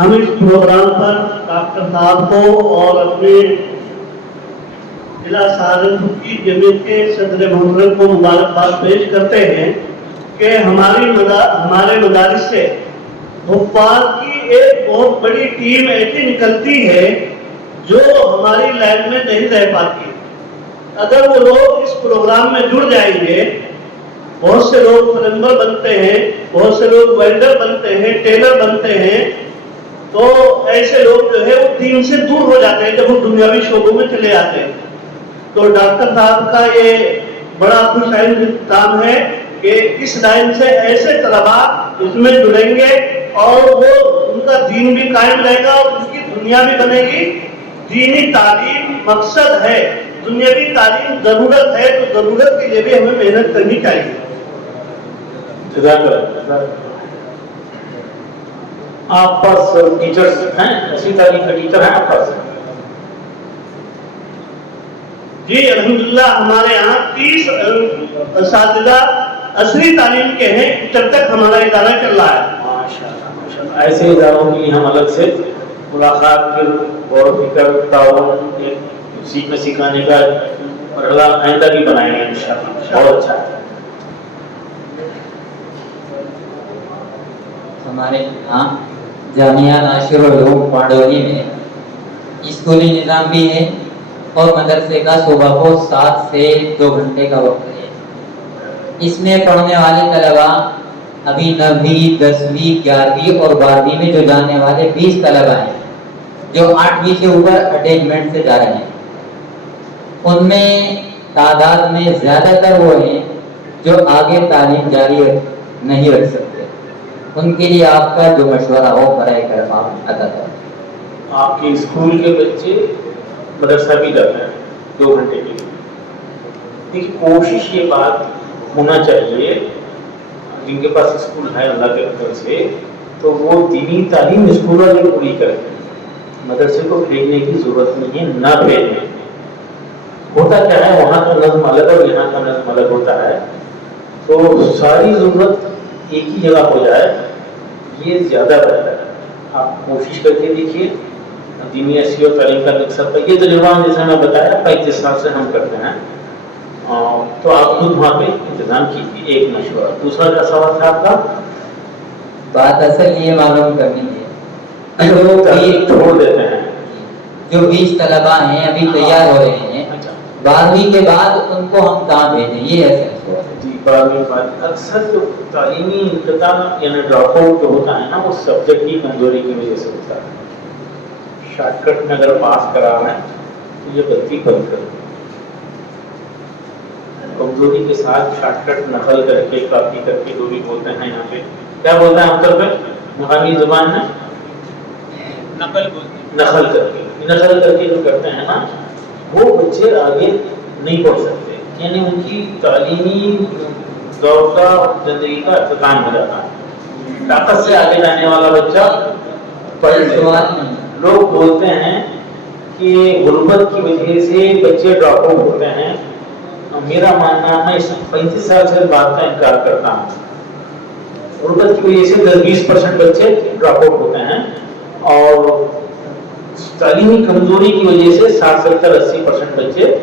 ہم اس پروگرام پر ڈاکٹر صاحب کو اور اپنے ضلع سہارنپور کی جمعیت کے صدر محترم کو مبارکباد پیش کرتے ہیں کہ ہمارے مدارس سے حفاظ کی ایک بہت بڑی ٹیم ایسی نکلتی ہے جو ہماری لائن میں نہیں رہ پاتی. اگر وہ لوگ اس پروگرام میں جڑ جائیں گے، بہت سے لوگ پلمبر بنتے ہیں، بہت سے لوگ ویلڈر بنتے ہیں، ٹیلر بنتے ہیں، تو ایسے لوگ جو ہے وہ دین سے دور ہو جاتے ہیں جب وہ دنیاوی شعبوں میں چلے آتے ہیں. تو ڈاکٹر صاحب کا یہ بڑا خوش آئند کام ہے کہ اس لائن سے ایسے طلباء اس میں جڑیں گے اور وہ ان کا دین بھی قائم رہے گا اور ان کی دنیا بھی بنے گی. دینی تعلیم مقصد ہے، دنیاوی تعلیم ضرورت ہے، تو ضرورت کے لیے بھی ہمیں محنت کرنی چاہیے. آپ پاس ٹیچرز ہیں، اسی تعلیم کے ٹیچر ہیں آپ پاس؟ جی الحمدللہ ہمارے یہاں 30 اساتذہ عصری تعلیم کے ہیں جب تک ہمارا ادارہ چل رہا ہے. ماشاءاللہ. ایسے اداروں کے لیے ہم الگ سے ملاقات کے غور و فکر تعاون سیکھنے سکھانے کا مرحلہ آئندہ بھی بنائیں گے انشاءاللہ. بہت اچھا ہے. ہمارے یہاں جامعہ ناشر العلوم پانڈولی میں اسکولی نظام بھی ہے اور مدرسے کا صبح کو 7 سے 2 گھنٹے کا وقت ہے. اس میں پڑھنے والے طلباء ابھی 9ویں 10ویں 11ویں اور 12ویں میں جو جانے والے 20 طلباء ہیں جو 8ویں سے اوپر اٹیچمنٹ سے جا رہے ہیں، ان میں تعداد میں زیادہ تر وہ ہیں جو آگے تعلیم جاری نہیں رکھ سکتے. ان کے لیے آپ کا جو مشورہ ہو برائے کرم آپ عطا کریں. آپ کے اسکول کے بچے مدرسہ بھی جاتے ہیں 2 گھنٹے کے لیے. دیکھیے کوشش یہ بات ہونا چاہیے جن کے پاس اسکول ہے اللہ کے فضل سے تو وہ دینی تعلیم اسکول والے پوری کریں. مدرسے کو بھیجنے کی ضرورت نہیں ہے، نہ بھیجنے. ہوتا کیا ہے وہاں کا نظم الگ اور یہاں کا نظم الگ ہوتا ہے، تو ساری ضرورت ایک ہی جگہ ہو جائے یہ زیادہ بہتر ہے. آپ کوشش کر کے دیکھیے. دینی اصلی اور تعلیم کا مقصد یہ تجربہ جیسے میں بتایا 35 سال سے ہم کرتے ہیں، تو آپ خود وہاں پہ انتظام کیجیے. ایک مشورہ. دوسرا کیا سوال تھا آپ کا؟ بات اصل یہ معلوم کرنی ہے چھوڑ دیتے ہیں جو 20 طلباء ہیں ابھی تیار ہو رہے ہیں 12ویں کے بعد ان کو ہم کہاں بھیجیں، یہ ایسا جی 12ویں بعد اکثر جو تعلیمی انقطاع یعنی ڈراپ آؤٹ جو ہوتا ہے نا وہ سبجیکٹ کی کمزوری کی وجہ سے ہوتا ہے. شارٹ کٹ میں اگر پاس کرا رہے ہیں تو یہ غلطی بند کر کمزوری کے ساتھ شارٹ کٹ نقل کر کے کاپی کر کے جو بھی بولتے ہیں یہاں پہ کیا بولتے ہیں عام طور پہ مقامی زبان میں نقل کر کے جو کرتے ہیں نا وہ بچے آگے نہیں پڑھ سکتے. یعنی ان کی تعلیمی دور کا زندگی کا اختتام ہو جاتا ہے. طاقت سے آگے جانے والا بچہ پڑھ لیتا. لوگ بولتے ہیں کہ غربت کی وجہ سے بچے ڈراپ آؤٹ ہوتے ہیں. میرا ماننا ہے اس 35 سال سے بات کا انکار کرتا ہوں. غربت کی وجہ سے 10-20% بچے ڈراپ آؤٹ ہوتے ہیں اور تعلیمی کمزوری کی وجہ سے 60-70-80% بچے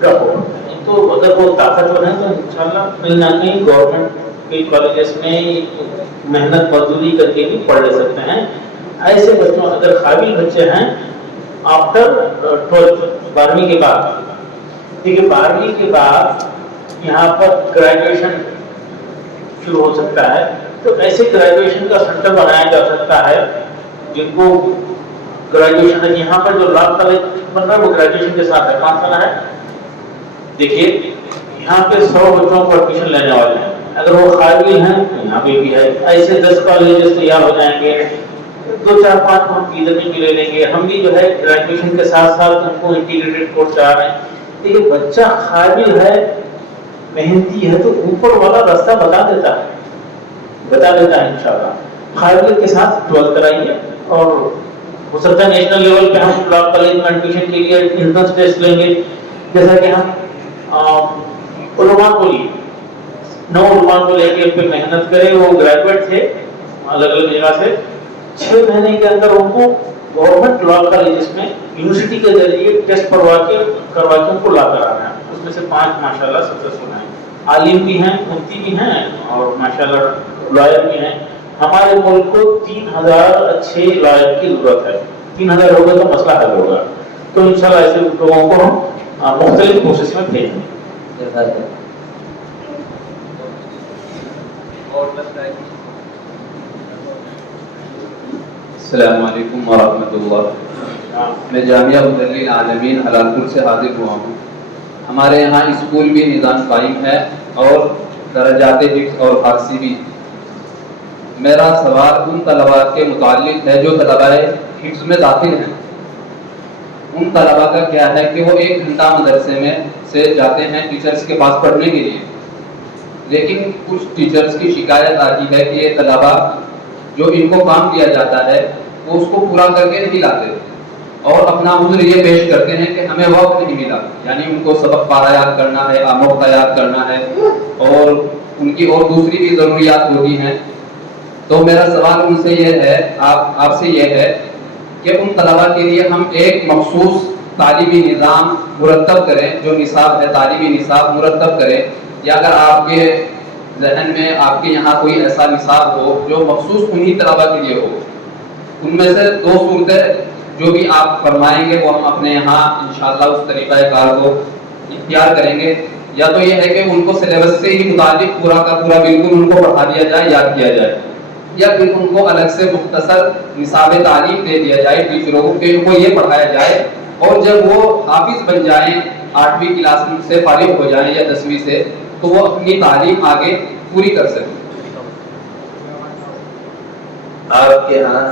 ڈراپ آؤٹ ہوتے ہیں. تو اگر وہ طاقتور ہیں تو انشاءاللہ کہیں نہ کہیں گورنمنٹ کے کالجز میں محنت مزدوری کر کے بھی پڑھ لے سکتے ہیں. ایسے بچوں اگر قابل بچے ہیں آفٹر 12ویں کے بعد، دیکھیے 12ویں کے بعد یہاں پر گریجویشن شروع ہو سکتا ہے. تو ایسے گریجویشن کا سینٹر بنایا جا سکتا ہے جن کو گریجویشن یہاں پر جو لا کالج بن رہا ہے وہ گریجویشن کے ساتھ ہے. 5 سال ہے. دیکھیے یہاں پہ 100 بچوں کو ایڈمیشن لینے والے ہیں. اگر وہ قابل ہیں تو یہاں پہ بھی ہے. ایسے 10 کالجز تیار ہو جائیں گے. 2-4-5 ہم ادھر بھی لے لیں گے. ہم بھی جو ہے گریجویشن کے ساتھ ساتھ ان کو انٹیگریٹڈ کورس چاہ رہے ہیں. دیکھیے بچہ قابل ہے محنتی ہے تو اوپر والا راستہ بتا دیتا ہے انشاءاللہ. قابلیت کے ساتھ 12 کرائیے اور ہو سکتا ہے نیشنل لیول پہ ہم لا کالج میں ایڈمیشن کے لیے انٹرنس ٹیسٹ لیں گے. جیسا کہ ہم علماء کو لیے 9 علماء کو لے کے ان پہ محنت کریں. وہ گریجویٹ تھے الگ الگ جگہ سے 6 महीने के अंदर उनको गवर्नमेंट लॉ कॉलेजेस में यूनिवर्सिटी के जरिए टेस्ट करवा के उनको ला कराना है। उसमें से 5 माशाल्लाह सक्सेसफुल हैं, आलिम भी हैं, मुफ्ती भी हैं और माशाल्लाह लॉयर भी हैं। हमारे मुल्क को 3000 अच्छे लॉयर की जरूरत है। 3000 होगा तो मसला हल होगा। तो इंशाल्लाह ऐसे लोगों को हम मुख्तलिफ कोशिश में भेजेंगे। अस्सलामु अलैकुम वरहमतुल्लाह। मैं जामिया मुदल्लिल आलमीन हलालपुर से हाजिर हुआ हूँ। हमारे यहाँ स्कूल भी निज़ाम कायम है और दर्जाते हिफ्ज़ और फारसी भी। मेरा सवाल उन तलबा के मुताल्लिक़ है जो तलबाए हिफ्ज़ में दाखिल हैं। उन तलबा का क्या है कि वो 1 घंटा मदरसे में से जाते हैं टीचर्स के पास पढ़ने के लिए, लेकिन कुछ टीचर्स की शिकायत आती है कि ये तलबा जो इनको काम दिया जाता है वो उसको पूरा करके नहीं लाते और अपना उज़्र ये पेश करते हैं कि हमें वक्त नहीं मिला। यानी उनको सबक पारा याद करना है, आमोक्ता याद करना है और उनकी और दूसरी भी ज़रूरियात होती हैं। तो मेरा सवाल उनसे ये है, आपसे ये है कि उन तलबा के लिए हम एक मखसूस तालीमी निज़ाम मुरतब करें, जो निसाब है तालीमी निसाब मुरतब करें, या अगर आपके ज़हन में आपके यहाँ कोई ऐसा निसाब हो जो मखसूस उन्हीं तलबा के लिए हो। उनमें से 2 सूरतें जो भी आप फरमाएंगे वो हम अपने यहाँ इंशाअल्लाह उस तरीक़ाकार को इख्तियार करेंगे। या तो ये है कि उनको सिलेबस से ही मुताबिक पूरा का पूरा बिल्कुल उनको पढ़ा दिया जाए, याद किया जाए, या फिर उनको अलग से मुख्तसर निसाब तालीम दे दिया जाए टीचरों को कि उनको ये पढ़ाया जाए और जब वो हाफिज बन जाएं, 8वीं क्लास से फारिग हो जाएं या 10वीं से, तो वो अपनी तालीम आगे पूरी कर सकें। आपके यहाँ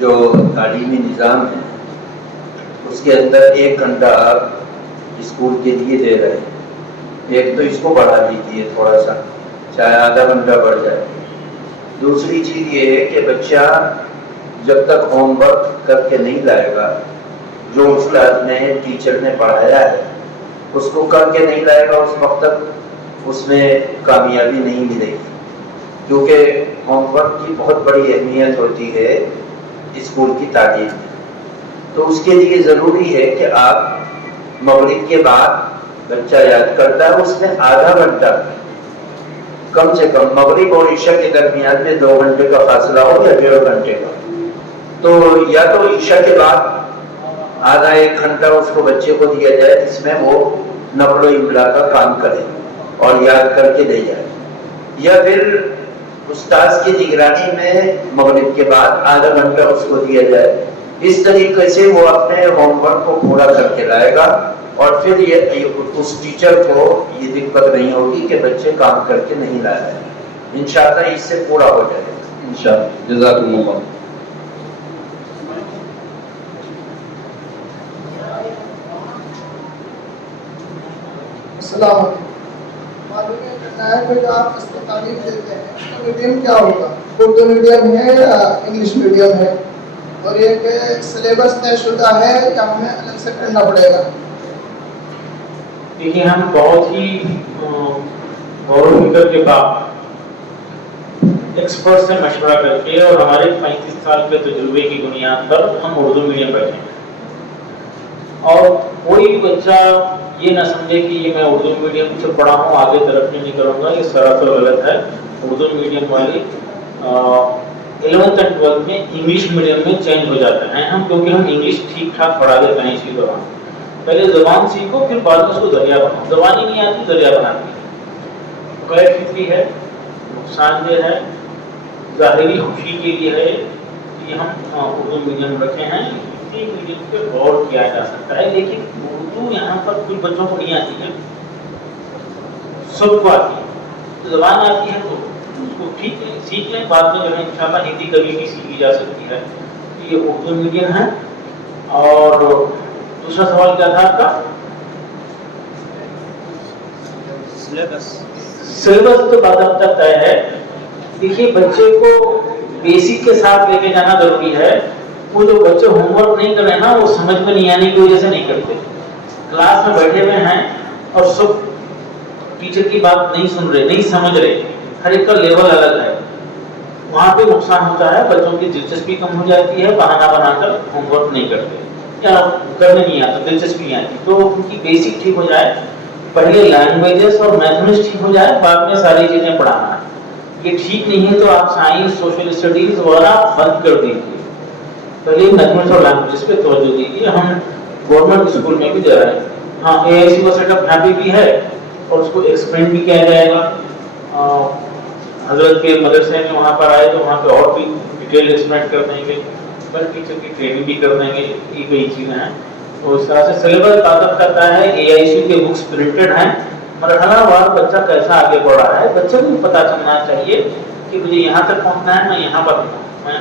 जो तालीमी निज़ाम है उसके अंदर 1 घंटा आप स्कूल के लिए दे रहे हैं। एक तो इसको बढ़ा दीजिए थोड़ा सा, चाहे आधा घंटा बढ़ जाए। दूसरी चीज़ ये है कि बच्चा जब तक होमवर्क करके नहीं लाएगा, जो उस्ताद ने टीचर ने पढ़ाया है उसको करके नहीं लाएगा, उस वक्त तक उसमें कामयाबी नहीं मिलेगी। क्योंकि होमवर्क की बहुत बड़ी अहमियत होती है स्कूल की तालीम में। तो उसके लिए ज़रूरी है कि आप मगरिब के बाद बच्चा याद करता है, उसमें आधा घंटा कम से कम मगरिब और ईशा के दरमियान में 2 घंटे का फासला हो या 1.5 घंटे का, तो या तो ईशा के बाद आधा 1 घंटा उसको बच्चे को दिया जाए जिसमें वो नक़ल व इमला का काम करे और याद करके ले जाए, या फिर उस्ताद की निगरानी में मगरिब के बाद आधा घंटा उसको दिया जाए। इस तरीके से वो अपने होमवर्क को पूरा करके लाएगा और फिर ये उस टीचर को ये दिक्कत नहीं होगी कि बच्चे काम करके नहीं ला रहे हैं। इंशाअल्लाह इससे पूरा हो जाएगा इंशाअल्लाह। जज़ाकुमुल्लाह। मालूम करना है कि आप इसको तालीम देते हैं, इसका मीडियम क्या होगा? उर्दू मीडियम है या इंग्लिश मीडियम है? और ये कि सिलेबस तयशुदा है या हमें अलग से करना पड़ेगा? देखिए, हम बहुत ही गौर फिक्र के बाद एक्सपर्ट से मशवरा करके और हमारे 35 साल के तजुर्बे की बुनियाद पर हम उर्दू मीडियम रखे हैं। और कोई भी बच्चा ये ना समझे कि ये मैं उर्दू मीडियम से पढ़ा हूँ, आगे तरक्की नहीं करूँगा, ये सरासर गलत है। उर्दू मीडियम वाली 11th और 12th में इंग्लिश मीडियम में चेंज हो जाते हैं हम, क्योंकि हम इंग्लिश ठीक ठाक पढ़ा देते हैं इसी दौरान। पहले ज़बान सीखो, फिर बाद में उसको जरिया बनाओ। ज़बान ही नहीं आती, जरिया बनाती है। गैर फिक्री है, नुकसानदेह है, ज़ाहिरी खुशी के लिए है कि हम उर्दू मीडियम रखे हैं। इसी मीडियम पे गौर किया जा सकता है, लेकिन उर्दू यहाँ पर कुछ बच्चों को नहीं आती है, सबको आती है। ज़बान आती है तो उसको ठीक है, सीख लें, बाद में जो है इंशाल्लाह हिंदी कभी भी सीखी जा सकती है। ये उर्दू मीडियम है। और दूसरा सवाल क्या था आपका? सिलेबस तो बाकायदा तय है। देखिए, बच्चे को बेसिक के साथ लेके जाना जरूरी है। वो जो बच्चे होमवर्क नहीं कर रहे हैं ना, वो समझ में नहीं आने की वजह से नहीं करते। क्लास में बैठे हुए हैं और सब टीचर की बात नहीं सुन रहे, नहीं समझ रहे, हर एक का लेवल अलग है। वहाँ पे नुकसान होता है, बच्चों की दिलचस्पी कम हो जाती है, बहाना बनाकर होमवर्क नहीं करते या करने नहीं आता, दिलचस्पी नहीं आती। तो उनकी बेसिक ठीक हो जाए, पहले लैंग्वेजेस और मैथमेटिक्स ठीक हो जाए, बाद में सारी चीज़ें पढ़ाना है। ये ठीक नहीं है तो आप साइंस, सोशल स्टडीज वगैरह बंद कर दीजिए, पहले मैथमेटिक्स और लैंग्वेजेस पे तवज्जो दीजिए। हम गवर्नमेंट स्कूल में भी दे रहे हैं। हाँ, AIC का सेटअप यहाँ पे भी है और उसको एक्सप्लेन भी किया जाएगा। हजरत के मदरसे में वहाँ पर आए तो वहाँ पे और भी डिटेल एक्सप्लेन कर देंगे, पर टीचर की ट्रेनिंग भी कर देंगे, ये कई चीज़ें हैं। तो इस तरह से सिलेबस ताकत करता है, AIC के बुक्स प्रिंटेड हैं, मरहलावार बच्चा कैसा आगे बढ़ रहा है बच्चे को पता चलना चाहिए कि मुझे यहाँ तक पहुँचना है, मैं यहाँ पर हूँ,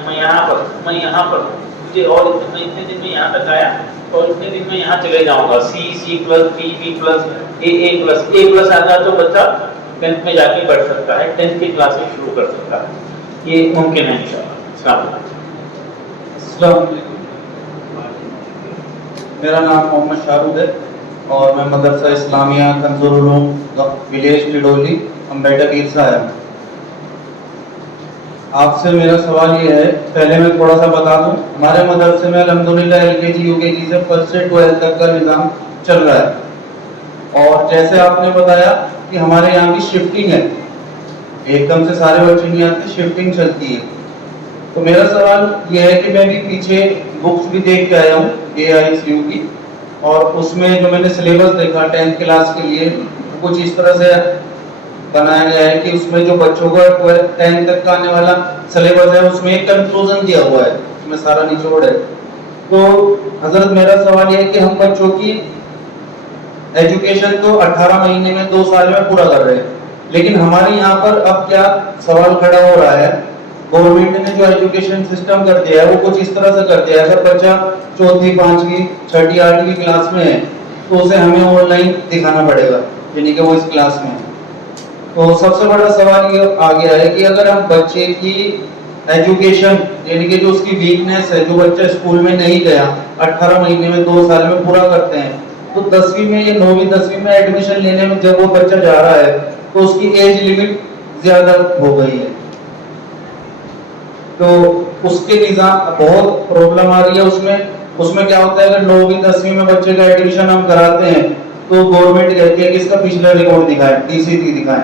मैं यहाँ पर, मैं यहाँ पर हूँ, मुझे और इतने दिन में यहाँ तक आया और इतने दिन में यहाँ चले जाऊँगा। C++, B++, A+ आ जाए तो बच्चा 10th में जाके बढ़ सकता है, 10th की क्लास में शुरू कर सकता है। ये मुमकिन है इंशाअल्लाह। अस्सलाम वालेकुम। मेरा नाम मोहम्मद शाहरुख है और मैं मदरसा इस्लामिया कंजुल उलूम विलेज टिडोली अम्बेडा पीर से आया हूँ। आपसे मेरा सवाल ये है, पहले मैं थोड़ा सा बता दूं, हमारे मदरसे में अल्हम्दुलिल्लाह LKG UKG से 1st से 12th तक का निज़ाम चल रहा है। और जैसे आपने बताया कि हमारे यहाँ की शिफ्टिंग है, एकदम से सारे बच्चे नहीं आते, शिफ्टिंग चलती है। तो मेरा सवाल ये है कि मैं भी पीछे बुक्स भी देख के आया हूँ AICU की, और उसमें जो मैंने सिलेबस देखा 10th क्लास के लिए कुछ इस तरह से बनाया गया है कि उसमें जो बच्चों का 10th तक का आने वाला सिलेबस है उसमें एक कंक्लूजन दिया हुआ है, उसमें सारा निचोड़ है। तो हजरत मेरा सवाल ये है कि हम बच्चों की एजुकेशन तो 18 महीने में 2 साल में पूरा कर रहे हैं, लेकिन हमारे यहाँ पर अब क्या सवाल खड़ा हो रहा है, गवर्नमेंट ने जो एजुकेशन सिस्टम कर दिया है वो कुछ इस तरह से कर दिया है, अगर बच्चा 4वीं 5वीं 6ठी 8वीं क्लास में है तो उसे हमें ऑनलाइन दिखाना पड़ेगा, यानी कि वो इस क्लास में है। तो सबसे बड़ा सवाल ये आ गया है कि अगर हम बच्चे की एजुकेशन यानी कि जो उसकी वीकनेस है, जो बच्चा स्कूल में नहीं गया 18 महीने में 2 साल में पूरा करते हैं, तो 10वीं में या 9वीं 10वीं में एडमिशन लेने में जब वो बच्चा जा रहा है तो उसकी एज लिमिट ज्यादा हो गई है, तो उसके निजाम बहुत प्रॉब्लम आ रही है। उसमें क्या होता है, अगर 9वीं 10वीं में बच्चे का एडमिशन हम कराते हैं तो गवर्नमेंट कहती है कि इसका पिछला रिकॉर्ड दिखाएं, TCT दिखाएं।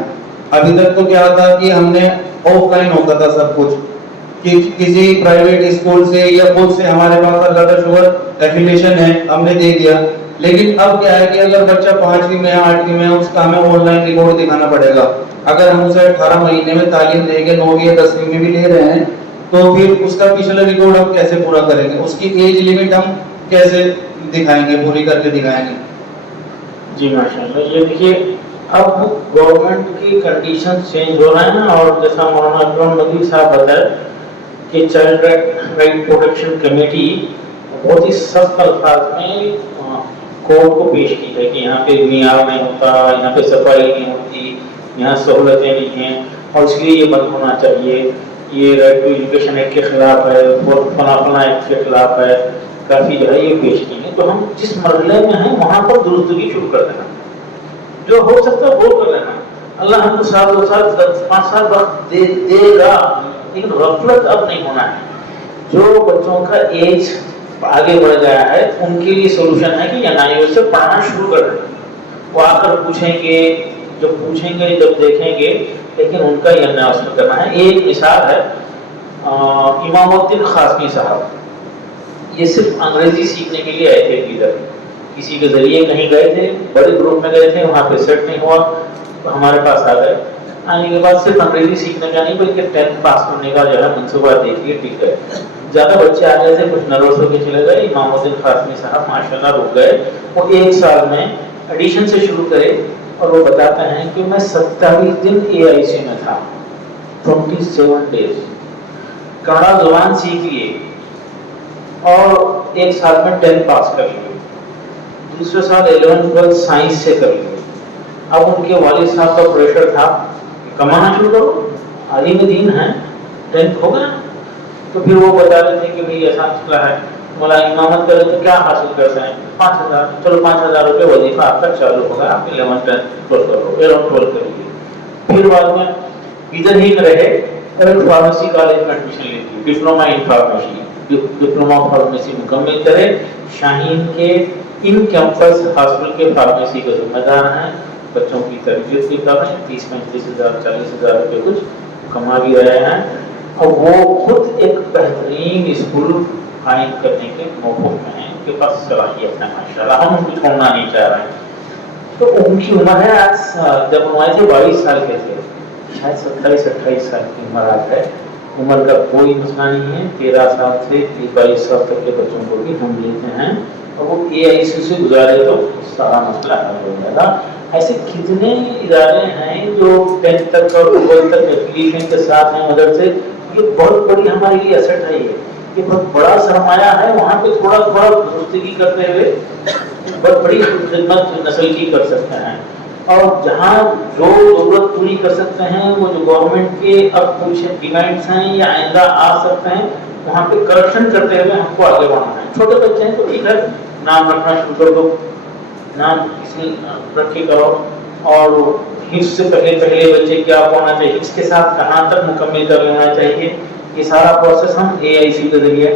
अभी तक तो क्या था कि हमने ऑफलाइन होता था सब कुछ, कि किसी प्राइवेट स्कूल से या खुद से हमारे पास अल्लाह का शुक्र एफिलिएशन है, हमने दे दिया। लेकिन अब क्या है कि अगर बच्चा 5वीं में 8वीं में है उसका हमें ऑनलाइन रिकॉर्ड दिखाना पड़ेगा। अगर हम उसे 18 महीने में तालीम देंगे, 9वीं या 10वीं में भी ले रहे हैं, तो फिर उसका पिछला रिकॉर्ड हम कैसे पूरा करेंगे, उसकी एज लिमिट हम कैसे दिखाएंगे, पूरी करके दिखाएंगे। जी माशाल्लाह। ये देखिए, अब गवर्नमेंट की कंडीशन चेंज हो रहा है ना, और जैसा मौलाना अकरम नबी साहब बताए कि चाइल्ड राइट प्रोटेक्शन कमेटी बहुत ही सख्त अल्फाज में कोर्ट को पेश की है कि यहाँ पे मियार नहीं होता, यहाँ पे सफाई नहीं होती, यहाँ सहूलतें नहीं हैं और इसलिए ये बंद होना चाहिए, ये राइट टू एजुकेशन एक्ट के खिलाफ है, फना एक्ट के खिलाफ है, काफ़ी जो है ये पेश की है। तो हम जिस मरहले में हैं वहाँ पर दुरुस्तगी शुरू कर देना, जो हो सकता है वो कर लेना। अल्लाह हमको 7 2 साल 5 साल वक्त देगा, लेकिन गफलत अब नहीं होना है। जो बच्चों का एज आगे बढ़ गया है उनके लिए सोल्यूशन है कि NIO से पढ़ाना शुरू कर दें। वो आकर पूछेंगे, जब पूछेंगे जब देखेंगे, लेकिन उनका NIO से करना है। एक मिसाल है इमामुद्दीन खासमी साहब, ये सिर्फ अंग्रेजी सीखने के लिए आए थे इधर, किसी के जरिए कहीं गए थे, बड़े ग्रुप में गए थे, वहाँ पे सेट नहीं हुआ तो हमारे पास आ गए। आने के बाद सिर्फ अंग्रेजी सीखने का नहीं बल्कि 10th पास करने का जो है मनसूबा देखिए, ठीक है। ज़्यादा बच्चे आ गए थे, कुछ नर्वस होकर चले गए। इमामुद्दीन खासमी साहब माशाल्लाह रुक गए, वो 1 साल में एडिशन से शुरू करे और वो बताते हैं कि मैं 27 दिन AIC में था, 27 डेज, कन्नड़ा जुबान सीख लिए और 1 साल में 10th पास कर लिए, दूसरे साल 11th 12th साइंस से कर लिए। अब उनके वालिद साहब का प्रेशर था, कमाना शुरू करो, आलिम दीन है, 10th हो गया। तो फिर वो बता रहे थे कि भाई ऐसा मसला है, मौला इमामत करें तो क्या हासिल करते हैं, 5000, चलो 5000 रुपये वजीफा आपका चालू होगा, आप 11th 12th करो, 11th 12th करिए। फिर बाद में इधर ही रहे और एक फार्मेसी कॉलेज में एडमिशन लेती है, diploma in pharmacy, diploma pharmacy मुकम्मल करे, शाहीन के इन कैंपस हॉस्पिटल के फार्मेसी का जिम्मेदार हैं, बच्चों की तरबियत भी कर रहे हैं, 30-35 हज़ार 40 हज़ार रुपये कुछ कमा भी रहे हैं, और वो खुद एक बेहतरीन स्कूल कायम करने के मौक़िफ़ में हैं, उनके पास सलाहियत है माशाल्लाह, हम उनको छोड़ना नहीं चाह रहे हैं। तो उनकी उम्र है आज, जब हम आए थे 22 साल के थे, शायद 27-28 साल की उम्र आज है। उम्र का कोई मसला नहीं है, 13 साल से 22 साल तक के बच्चों को भी हम लेते हैं, और वो AIC से गुजारे तो सारा मसला हल हो जाएगा। ऐसे कितने इदारे हैं जो 10th तक और 12th तक एप्लीकेशन के साथ हैं मदरसे, ये बहुत बड़ी हमारे लिए एसेट है, ये बहुत बड़ा सरमाया है। वहाँ पे थोड़ा थोड़ा दुरुस्ती करते हुए बहुत बड़ी खिदमत नस्ल की कर सकते हैं, और जहाँ जो जरूरत पूरी कर सकते हैं, वो जो गवर्नमेंट के अब कुछ डिमांड्स हैं या आइंदा आ सकते हैं, वहाँ पे करप्शन करते हुए हमको आगे बढ़ना है। छोटे बच्चे हैं तो ठीक है, नाम रखना शुरू कर दो, नाम किसी रखे करो, और हिफ्स से पहले बच्चे क्या होना चाहिए, हिफ्स के साथ कहाँ तक मुकम्मल कर लेना चाहिए, ये सारा प्रोसेस हम AIC के जरिए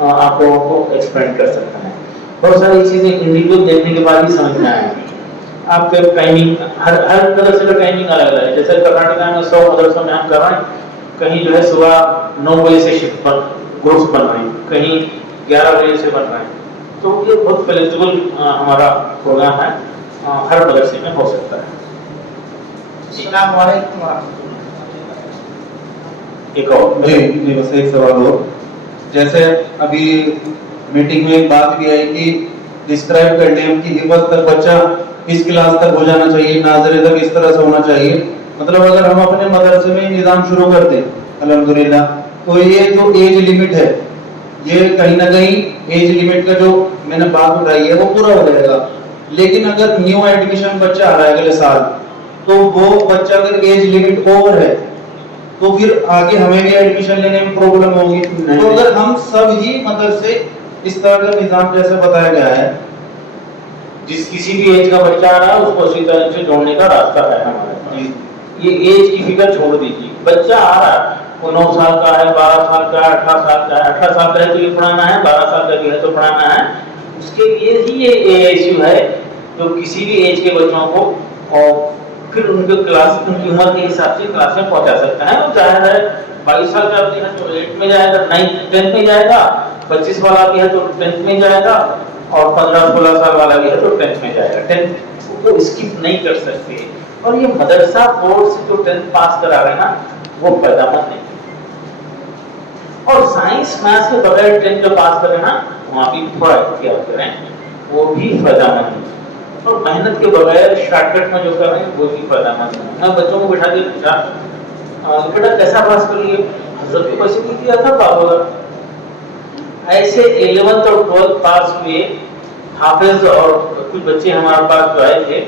आप लोगों को एक्सप्लेन कर सकते हैं। बहुत सारी चीज़ें इंडिविजुअल देखने के बाद ही समझ में आएंगी। आपके टाइमिंग हर मदरसे का टाइमिंग अलग अलग है, जैसे कर्नाटका में 100 मदरसों में हम कर रहे हैं, कहीं जो है सुबह 9 बजे से शिफ्ट ग्रुप्स बन रहे हैं, कहीं 11 बजे से बन रहे हैं, तो ये बहुत फ्लेक्सिबल हमारा प्रोग्राम है, हर मदरसे में हो सकता है। अस्सलाम वालेकुम वरहमतुल्लाह। एक और जी बस एक सवाल और, जैसे अभी मीटिंग में एक बात भी आई कि डिस्क्राइब करने हम कि हिफज तक बच्चा इस क्लास तक हो जाना चाहिए, नाज़रे तक इस तरह से होना चाहिए, मतलब अगर हम अपने मदरसे में निज़ाम शुरू कर दें अल्हम्दुलिल्लाह, तो ये जो एज लिमिट है, ये कहीं ना कहीं एज लिमिट का जो मैंने बात उठाई है वो पूरा हो जाएगा। लेकिन अगर न्यू एडमिशन बच्चा आ रहा है अगले साल, तो वो बच्चा अगर एज लिमिट ओवर है तो फिर आगे हमें भी एडमिशन लेने में प्रॉब्लम होगी। तो अगर हम सब ही मदरसे इस तरह का निजाम जैसे बताया गया है, जिस किसी भी एज का बच्चा आ रहा है उसको उसी तरह से जोड़ने का रास्ता है हमारे पास। ये एज की फिक्र छोड़ दीजिए, बच्चा आ रहा है, वो 9 साल का है, 12 साल का है, 18 साल का है, 18 साल का है तो ये पढ़ाना है, 12 साल का भी है तो पढ़ाना है, उसके लिए ही ये AISU है जो किसी भी एज के बच्चों को और फिर उनके क्लास उनकी उम्र के हिसाब से क्लास में पहुंचा सकता है। और जाहिर है 22 साल का भी है तो 8 में जाएगा, 9th 10th में जाएगा, 25 वाला भी है तो 10th में जाएगा, और 15-16 साल वाला भी है तो 10th में जाएगा। 10th को स्किप नहीं कर सकते, और ये मदरसा बोर्ड से जो 10th पास करा रहे ना वो फायदामंद नहीं। और साइंस मैथ्स के बगैर 10th जो पास करें ना वहाँ भी थोड़ा एहतियात करें, वो भी फायदामंद नहीं। और मेहनत के बगैर शॉर्टकट में जो कर रहे हैं वो भी फायदामंद नहीं। मैं बच्चों को बिठा के पूछा, बेटा कैसा पास कर लिए, हजरत के पैसे नहीं दिया था पास होगा। ऐसे 11th और 12th पास हुए हाफिज, और कुछ बच्चे हमारे पास जो आए थे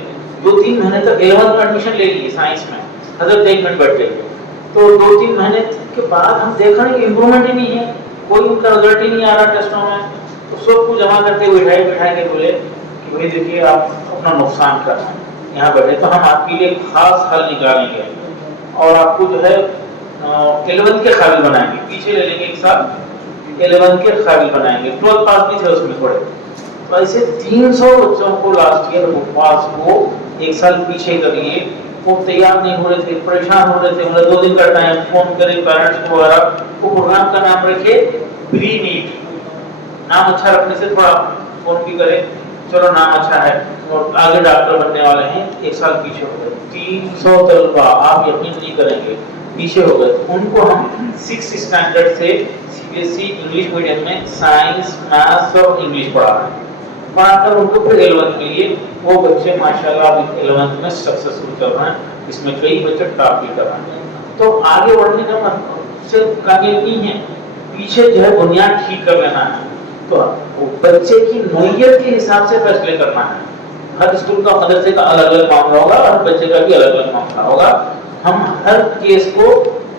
2-3 महीने तक 11th में एडमिशन ले लिए साइंस में, हजरत 1 मिनट बैठ गए, तो 2-3 महीने के बाद हम देख रहे हैं कि इम्प्रूवमेंट ही नहीं है, कोई उनका रिजल्ट ही नहीं आ रहा टेस्टों में। तो सबको जमा करके बिठाए के बोले कि भाई देखिए आप अपना नुकसान कर रहे हैं, यहाँ बैठे तो हम आपके लिए खास हल निकालेंगे और आपको जो है 11th के काबिल बनाएंगे, पीछे ले लेंगे एक साल, 11th के काबिल बनाएंगे। 12th पास भी थे उसमें थोड़े, तो ऐसे 300 बच्चों को लास्ट ईयर पास को एक साल पीछे कर लिए। वो तैयार नहीं हो रहे थे, परेशान हो रहे थे, मतलब 2 दिन का टाइम, फोन करे पेरेंट्स को वगैरह। वो प्रोग्राम का नाम रखे प्री नीट, नाम अच्छा रखने से थोड़ा फोन भी करे, चलो नाम अच्छा है और आगे डॉक्टर बनने वाले हैं, एक साल पीछे हो गए। 300 तलबा आप यकीन नहीं करेंगे पीछे हो गए। उनको हम 6th स्टैंडर्ड से CBSE इंग्लिश मीडियम में साइंस मैथ्स और इंग्लिश पढ़ा रहे हैं, पढ़ाकर उनको फिर 11th के लिए वो बच्चे माशाल्लाह 11th में सक्सेसफुल कर रहे हैं, इसमें कई बच्चे टॉप भी कर रहे हैं। तो आगे बढ़ने का मतलब से कामयाबी है, पीछे जो है बुनियाद ठीक कर लेना है। तो बच्चे की नौइयत के हिसाब से फैसले करना है। हर स्कूल का मदरसे का अलग अलग मामला होगा, हर बच्चे का भी अलग अलग मामला होगा। हम हर केस को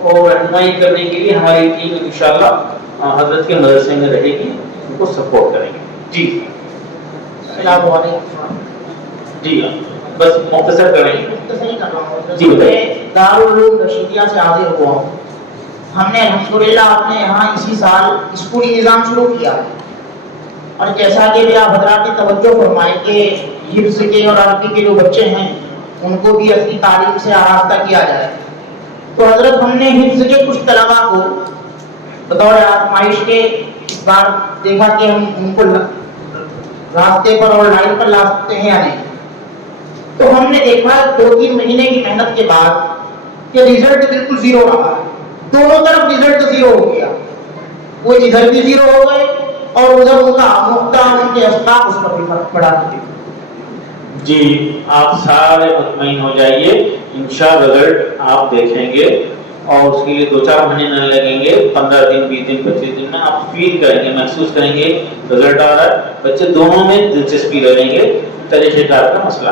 रहनुमाई करने के लिए हमारी टीम इंशाल्लाह हजरत के मदरसे में रहेगी, उनको सपोर्ट करेंगे। जी जी बस मुख्तसर करेंगे। मुख्तसर कर रहा हूँ। जी बताइए। दारुल उलूम रशीदिया से हाजिर हुआ हूँ। ہم نے الحمدللہ اپنے یہاں اسی سال اسکولی نظام شروع کیا ہے، اور جیسا کہ بھی آپ حضرات نے توجہ فرمائے کہ حفظ کے اور عربی کے جو بچے ہیں ان کو بھی اصلی تعلیم سے آراستہ کیا جائے، تو حضرت ہم نے حفظ کے کچھ طلباء کو بطور آزمائش کے اس بار دیکھا کہ ہم ان کو راستے پر اور لائن پر لا سکتے ہیں یا نہیں. تو ہم نے دیکھا 2-3 مہینے کی محنت کے بعد کہ رزلٹ بالکل زیرو رہا، دونوں طرف رزلٹ زیرو ہو گیا، وہ ادھر بھی زیرو ہو گئے اور ادھر ان کا آموختہ ان کے اسباق اس پر بھی فرق پڑا. جی آپ سارے مطمئن ہو جائیے، انشاءاللہ رزلٹ آپ دیکھیں گے اور اس کے لیے 2-4 مہینے نہ لگیں گے، 15 دن 20 دن 25 دن میں آپ فیل کریں گے، محسوس کریں گے رزلٹ آ رہا ہے. بچے دونوں میں دلچسپی لیں گے، طریقہ کار کا مسئلہ